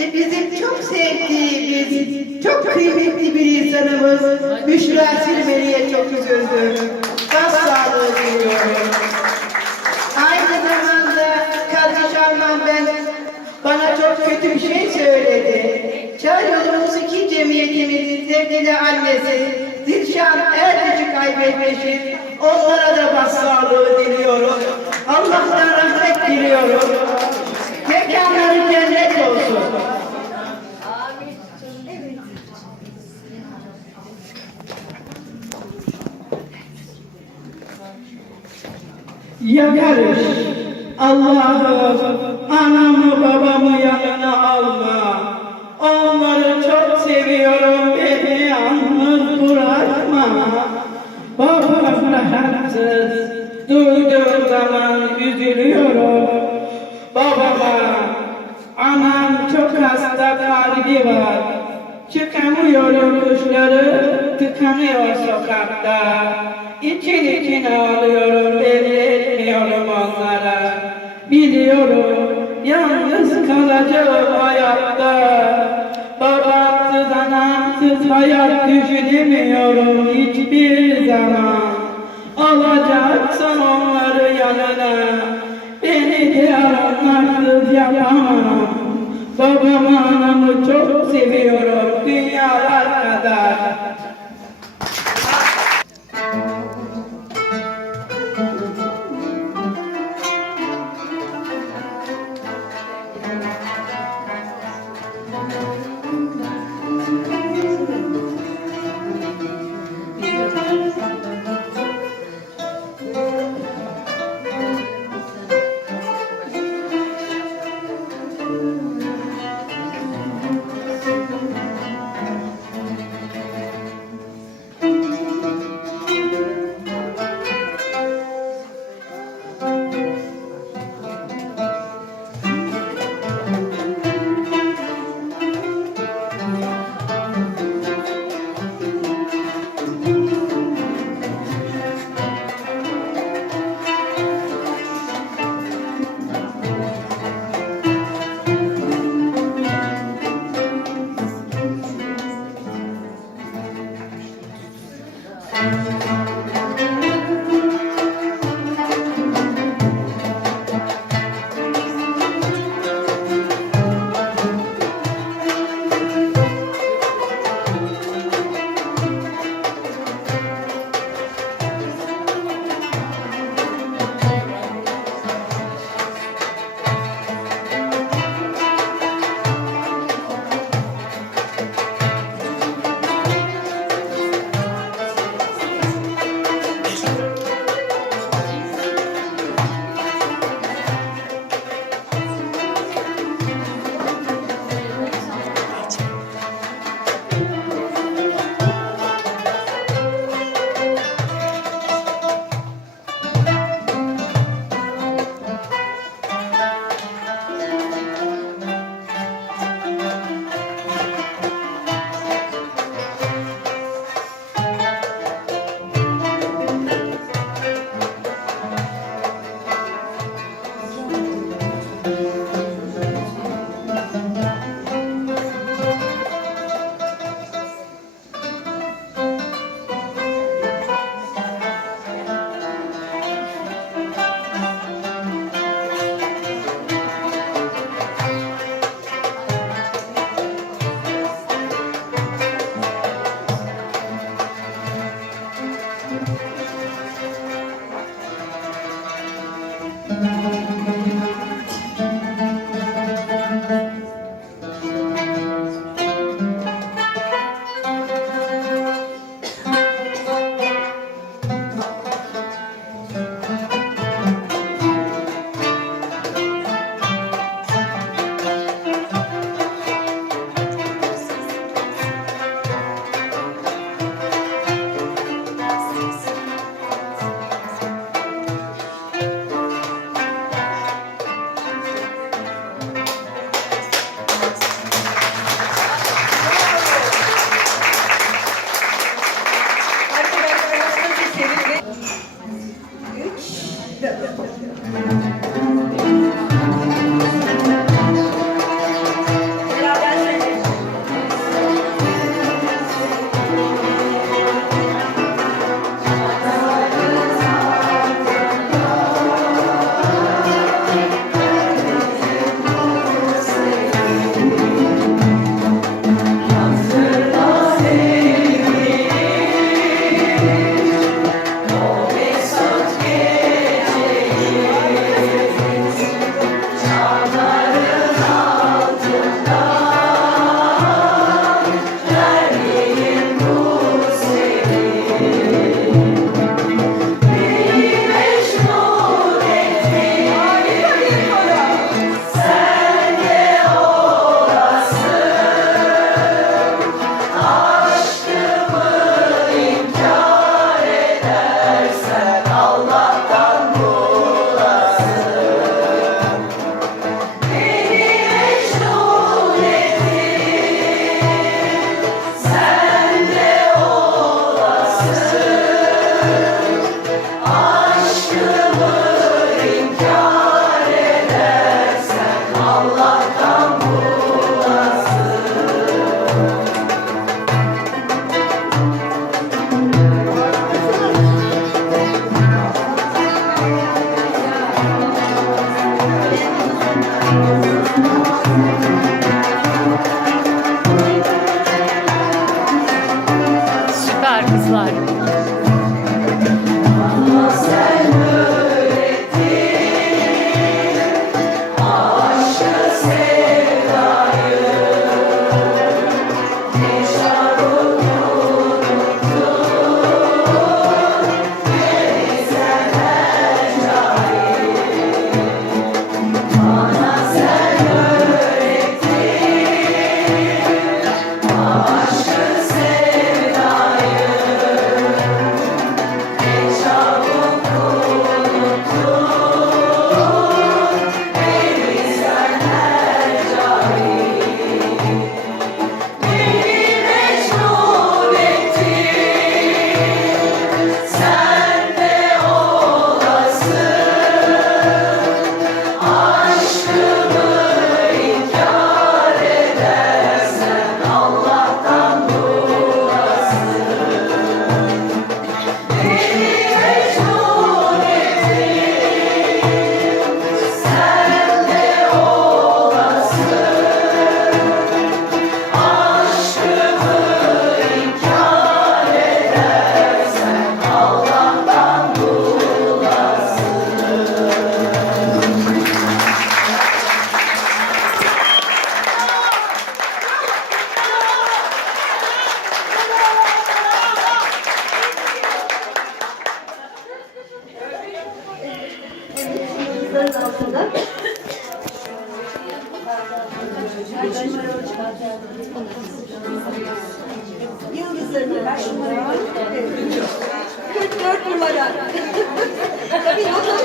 ve bizim çok sevdiğimiz, çok kıymetli bir insanımız Büşra Silmeli'ye çok üzüldüm. Başsağlığı diliyorum. Aynı zamanda kardeş Arman ben bana çok kötü bir şey söyledi. Çağrılı Musiki Cemiyetimizin sevgili annesi Dilşan Erdici kaybetmişiz. Onlara da başsağlığı diliyorum. Allah'tan rahmet diliyorum. Yakarış. Allah'ım anamı babamı yanına alma. Onları çok seviyorum beni yalnız bırakma. Babam rahatsız duyduğum zaman üzülüyorum. Babama anam çok hasta kalbi var. Çıkamıyorum kuşları tıkanıyor sokakta. İçin için ağlıyorum belli etmiyorum onlara. Biliyorum yalnız kalacağım hayatta. Babamsız anamsız hayat düşünemiyorum hiçbir zaman. Alacaksın onları yanına. Beni de onlarsız yapamam. Babamı anamı çok seviyorum Yalnızlar. Yıldızların altında. Yıldızların altında. Evet. 44 numara. Tabii